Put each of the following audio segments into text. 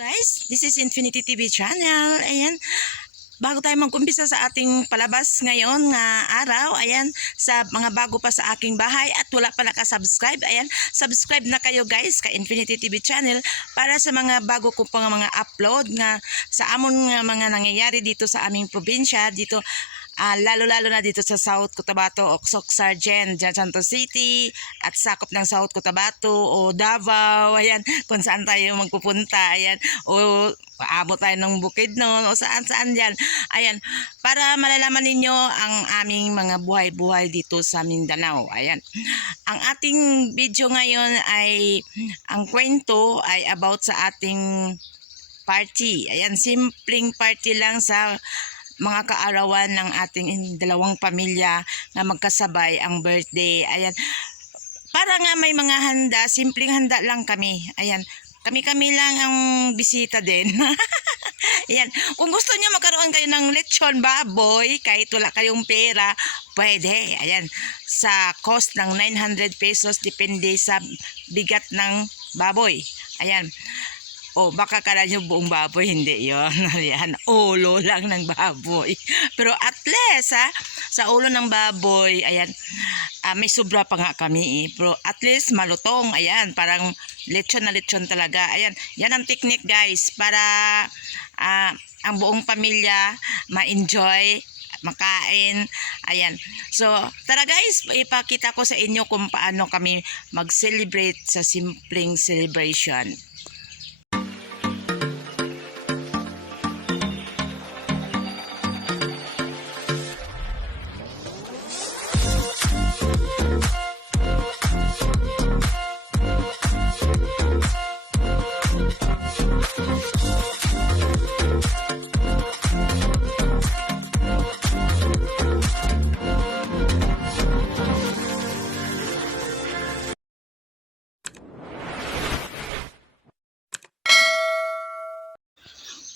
guys, this is Infinity TV channel. Ayan, bago tayo mag-umpisa sa ating palabas ngayon nga araw, ayan, sa mga bago pa sa aking bahay at wala pa nakasubscribe, ayan, subscribe na kayo guys ka Infinity TV channel para sa mga bago ko pang mga upload nga sa amon nga mga nangyayari dito sa aming probinsya, dito Ah, lalo-lalo na dito sa South Cotabato, Oxoc Sargent, dyan Santo City, at sakop ng South Cotabato o Davao, ayan, kung saan tayo magpupunta, ayan, o aabot tayo ng bukid noon, o saan-saan dyan, ayan, para malalaman ninyo ang aming mga buhay-buhay dito sa Mindanao, ayan. Ang ating video ngayon ay, ang kwento ay about sa ating party, ayan, simpleng party lang sa mga kaarawan ng ating dalawang pamilya na magkasabay ang birthday. Ayan. Para nga may mga handa, simpleng handa lang kami. Ayan. Kami-kami lang ang bisita din. Ayan. Kung gusto niyo magkaroon kayo ng lechon baboy, kahit wala kayong pera, pwede. Ayan. Sa cost ng 900 pesos, depende sa bigat ng baboy. Ayan. O baka kala nyo buong baboy, hindi yon Ayan, ulo lang ng baboy. Pero at least, ha, sa ulo ng baboy, ayan, ah, may sobra pa nga kami eh. Pero at least malutong, ayan, parang lechon na lechon talaga. Ayan, yan ang technique guys, para ah, ang buong pamilya ma-enjoy makain. Ayan. So, tara guys, ipakita ko sa inyo kung paano kami mag-celebrate sa simpleng celebration.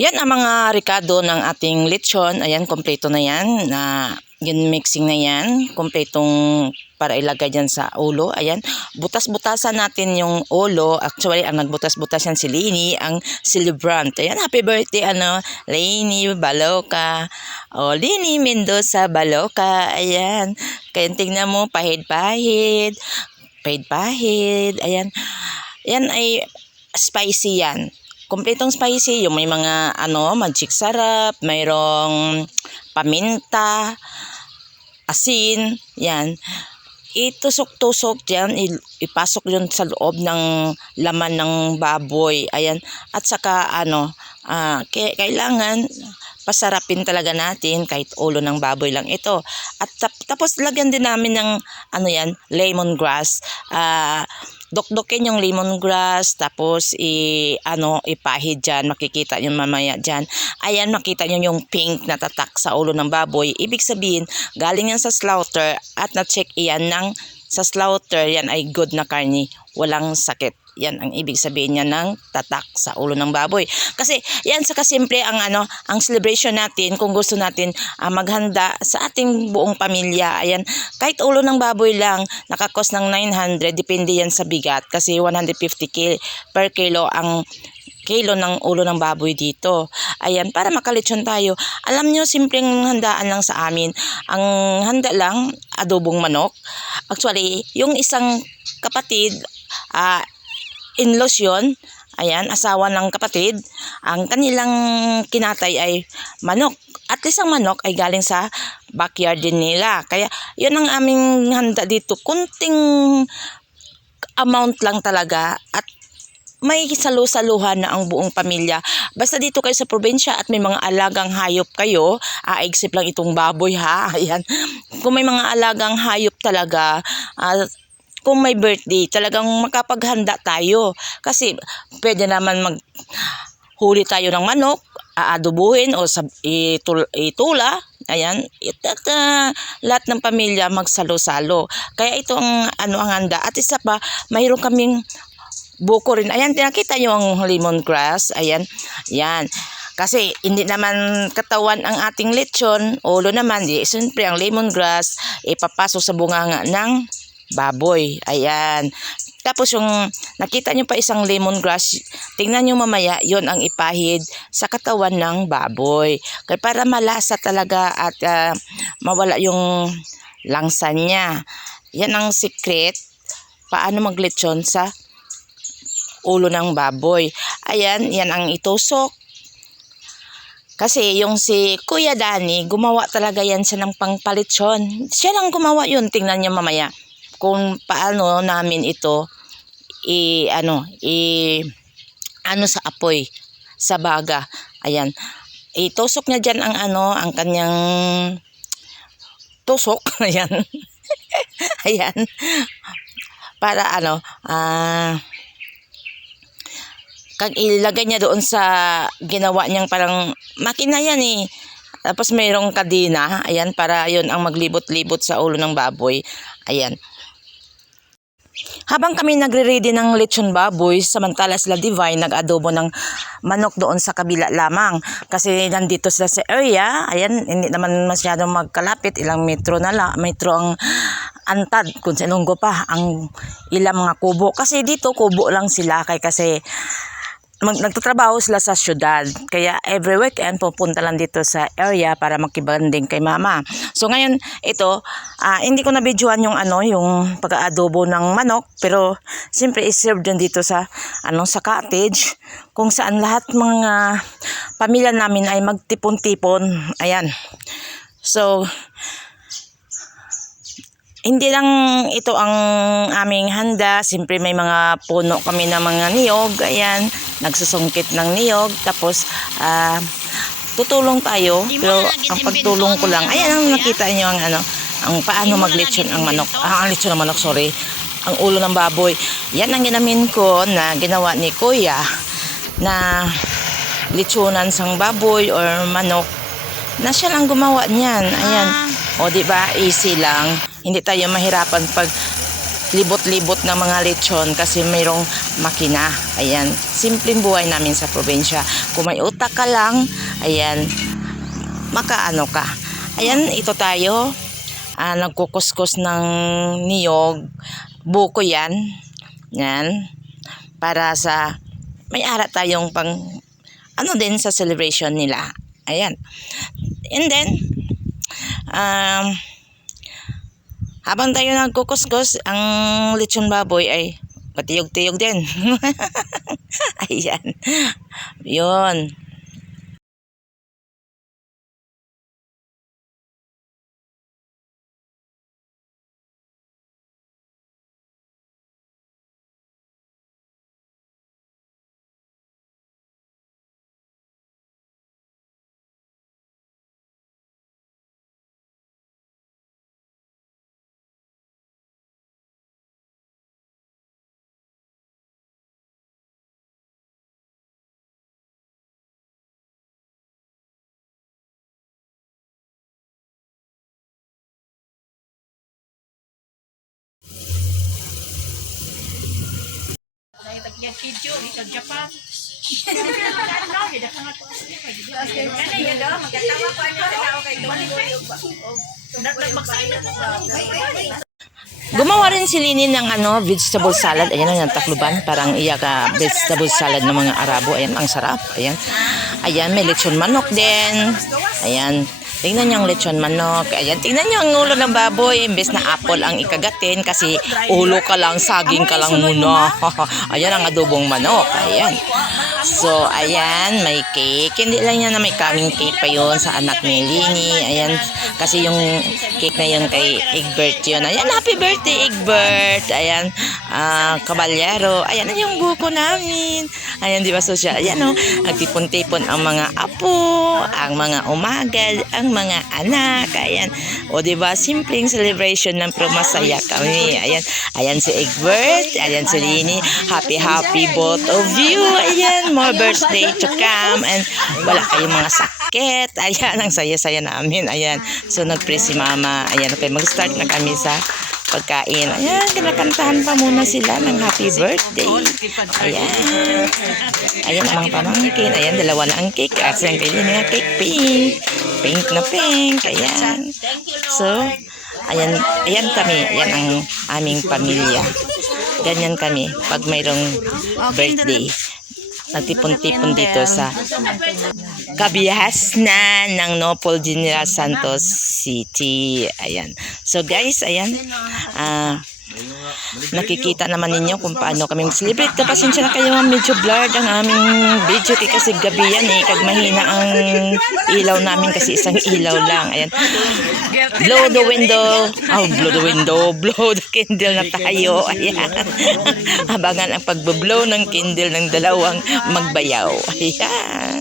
Yan ang mga ricado ng ating lechon. Ayan, kompleto na yan. Na yun mixing na yan. Kompletong para ilagay dyan sa ulo. Ayan, butas-butasan natin yung ulo. Actually, ang nagbutas-butas yan si Lainey, ang celebrant. Ayan, happy birthday, ano, Lainey Baloka. O, Lainey Mendoza Baloka. Ayan, kaya tingnan mo, pahid-pahid. Pahid-pahid. Ayan, yan ay spicy yan kompletong spicy, yung may mga ano, magic sarap, mayroong paminta, asin, yan. Itusok-tusok dyan, il- ipasok yun sa loob ng laman ng baboy. Ayan. At saka ano, ke- kailangan pasarapin talaga natin kahit ulo ng baboy lang ito. At tap- tapos lagyan din namin ng ano yan, lemongrass. Ah, dokdokin yung lemongrass tapos i ano ipahid diyan makikita niyo mamaya diyan ayan makita niyo yung pink na tatak sa ulo ng baboy. Ibig sabihin galing yan sa slaughter at na-check iyan ng sa slaughter yan ay good na karni. Walang sakit yan ang ibig sabihin niya ng tatak sa ulo ng baboy. Kasi yan sa kasimple ang ano, ang celebration natin kung gusto natin ah, maghanda sa ating buong pamilya. Ayan, kahit ulo ng baboy lang nakakos ng 900 depende yan sa bigat kasi 150 kil per kilo ang kilo ng ulo ng baboy dito. Ayan, para makalitsyon tayo. Alam nyo, simpleng handaan lang sa amin. Ang handa lang, adobong manok. Actually, yung isang kapatid, ah, in-laws yun. Ayan, asawa ng kapatid. Ang kanilang kinatay ay manok. At least ang manok ay galing sa backyard din nila. Kaya, yun ang aming handa dito. Kunting amount lang talaga at may salu-saluhan na ang buong pamilya. Basta dito kayo sa probinsya at may mga alagang hayop kayo, aigsip lang itong baboy ha. Ayan. Kung may mga alagang hayop talaga, ah, kung may birthday, talagang makapaghanda tayo. Kasi pwede naman mag huli tayo ng manok, aadubuhin o sab- itul- itula. Ayan, It- at ah, lahat ng pamilya magsalo-salo. Kaya ito ang ano ang handa. At isa pa, mayroon kaming buko rin. Ayan, tinakita nyo ang lemongrass. Ayan, yan. Kasi hindi naman katawan ang ating lechon, ulo naman, di, siyempre ang lemongrass, ipapasok sa bunganga ng baboy. Ayan. Tapos yung nakita nyo pa isang lemongrass, tingnan nyo mamaya, yon ang ipahid sa katawan ng baboy. Kaya para malasa talaga at ah, mawala yung langsa niya. Yan ang secret paano maglechon sa ulo ng baboy. Ayan, yan ang itusok. Kasi yung si Kuya Dani, gumawa talaga yan siya ng pangpalitsyon. Siya lang gumawa yun. Tingnan niyo mamaya kung paano namin ito i ano i ano sa apoy sa baga. Ayan. Itusok niya diyan ang ano, ang kanyang tusok. Ayan. Ayan. Para ano, ah kag ilagay niya doon sa ginawa niyang parang makina yan eh. Tapos mayroong kadina, ayan, para yon ang maglibot-libot sa ulo ng baboy. Ayan. Habang kami nagre-ready ng lechon baboy, samantala sila Divine nag-adobo ng manok doon sa kabila lamang. Kasi nandito sila sa area, ayan, hindi naman masyadong magkalapit, ilang metro na lang, metro ang antad, kung sinunggo pa, ang ilang mga kubo. Kasi dito, kubo lang sila, kay kasi mag, nagtatrabaho sila sa syudad. Kaya every weekend pupunta lang dito sa area para makibanding kay mama. So ngayon ito, ah, hindi ko na videoan yung ano, yung pag-aadobo ng manok, pero siyempre i-serve din dito sa ano sa cottage kung saan lahat mga pamilya namin ay magtipon-tipon. Ayan. So hindi lang ito ang aming handa. Siyempre may mga puno kami ng mga niyog. Ayan, nagsusungkit ng niyog. Tapos, ah, tutulong tayo. Pero ang pagtulong ko lang, ayan ang nakita niyo ang ano, ang paano maglechon ang manok. Ah, ang lechon ng manok, sorry. Ang ulo ng baboy. Yan ang ginamin ko na ginawa ni Kuya na lechonan sang baboy or manok na siya lang gumawa niyan. Ayan. O, di ba? Easy lang. Hindi tayo mahirapan pag libot-libot ng mga lechon kasi mayroong makina. Ayan. Simpleng buhay namin sa probinsya. Kung may utak ka lang, ayan, makaano ka. Ayan, ito tayo. Ah, nagkukuskus ng niyog. Buko yan. Yan. Para sa may ara tayong pang ano din sa celebration nila. Ayan. And then, um, habang tayo nagkukuskus, ang lechon baboy ay patiyog-tiyog din. Ayan. Yun. Yang kidyo, ikaw Japan. Gumawa rin si Lini ng ano, vegetable salad. Ayan ang takluban. Parang iyaga vegetable salad ng mga Arabo. Ayan, ang sarap. Ayan. Ayan, may lechon manok din. Ayan. Tingnan niyo ang lechon manok. Ayan, tingnan niyo ang ulo ng baboy. Imbes na apple ang ikagatin kasi ulo ka lang, saging ka lang muna. ayan ang adobong manok. Ayan. So, ayan, may cake. Hindi lang yan na may coming cake pa yun sa anak ni Lini. Ayan, kasi yung cake na yun kay Egbert yun. Ayan, happy birthday, Egbert. Ayan, ah, kabalyero. Ayan, na yung buko namin. Ayan, di ba, social? Ayan, oh, nagtipon-tipon ang mga apo, ang mga umagal, ang mga anak. Ayan, o, di ba, simpleng celebration ng masaya kami. Ayan, ayan si Egbert, ayan si Lini. Happy, happy both of you. Ayan, more birthday to come. And wala kayong mga sakit. Ayan, ang saya-saya namin. Ayan, so nag-pray si mama. Ayan, okay, mag-start na kami sa pagkain. Ayan, kinakantahan pa muna sila ng happy birthday. Ayan. Ayan ang mga pamangkin. Ayan, dalawa na ang cake. At ang kaili nga cake pink. Pink na pink. Ayan. So, ayan, ayan kami. Ayan ang aming pamilya. Ganyan kami pag mayroong birthday. Nagtipon-tipon dito sa kabihas na ng Nopol General Santos City. Ayan. So guys, ayan. Ah, nakikita naman ninyo kung paano kami mag-celebrate. Pasensya na kayo, medyo blurred ang aming video kay kasi gabi yan eh. Kag mahina ang ilaw namin kasi isang ilaw lang. Ayan. Blow the window. Oh, blow the window. Blow the candle na tayo. Ayan. Abangan ang pagbublow ng candle ng dalawang magbayaw. Ayan.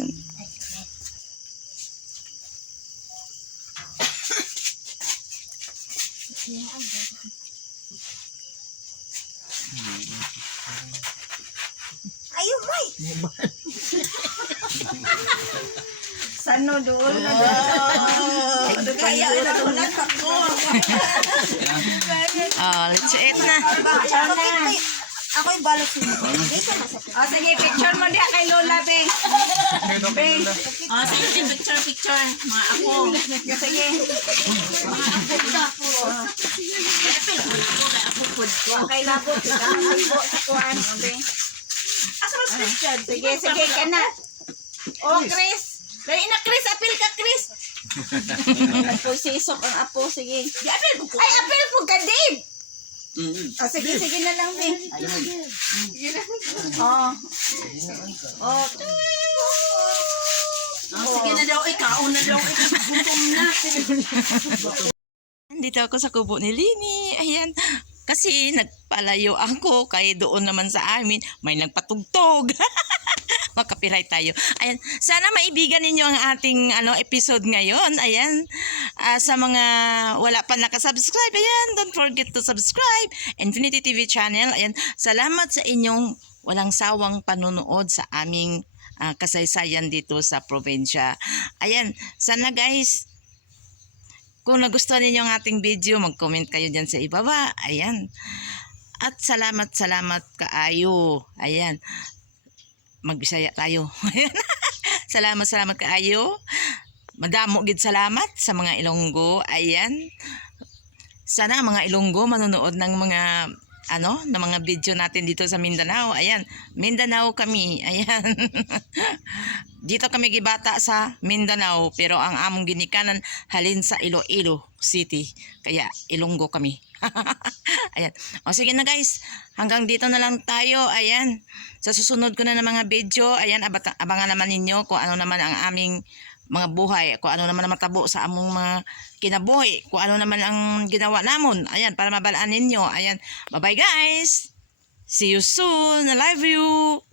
Ayun, may! Sano doon na doon? Kaya na doon na ako. Oh, let's eat na. Ako'y balot mo. Dito na sa O, sige, picture mo diha kay Lola, Beng. Beng. O, sige, picture, picture. Mga ako. Sige. Kay labo. Sa kuhan. Beng. Asa mas Christian? Sige, sige, kana. Oh, Chris. Dali na, Chris. Apil ka, Chris. Apo, sisok ang apo. Sige. Ay, apil po ka, Dave. Oh, sige, sige na lang, Beng. Oh. Oh. Sige na daw, ikaw na daw. Gutom na. Dito ako sa kubo ni Lini. Ayan. Kasi nagpalayo ako kay doon naman sa amin may nagpatugtog. Makapiray tayo. Ayan, sana maibigan ninyo ang ating ano episode ngayon. Ayan. Ah, sa mga wala pa nakasubscribe, ayan, don't forget to subscribe. Infinity TV channel. Ayan, salamat sa inyong walang sawang panunood sa aming ah, kasaysayan dito sa probinsya. Ayan, sana guys, kung nagustuhan ninyo ang ating video, mag-comment kayo dyan sa ibaba. Ayan. At salamat, salamat kaayo. Ayan. Magbisaya tayo. Salamat, salamat kaayo. Madamo gid salamat sa mga Ilonggo. Ayan. Sana mga Ilonggo manonood ng mga ano, ng mga video natin dito sa Mindanao. Ayan, Mindanao kami. Ayan. dito kami gibata sa Mindanao pero ang among ginikanan halin sa Iloilo City. Kaya Ilonggo kami. Ayan. O sige na guys, hanggang dito na lang tayo. Ayan. Sa susunod ko na ng mga video, ayan, abata, abangan naman ninyo kung ano naman ang aming mga buhay, kung ano naman ang matabo sa among mga kinabuhi, kung ano naman ang ginawa namon. Ayan, para mabalaan ninyo. Ayan. Bye-bye guys. See you soon. I love you.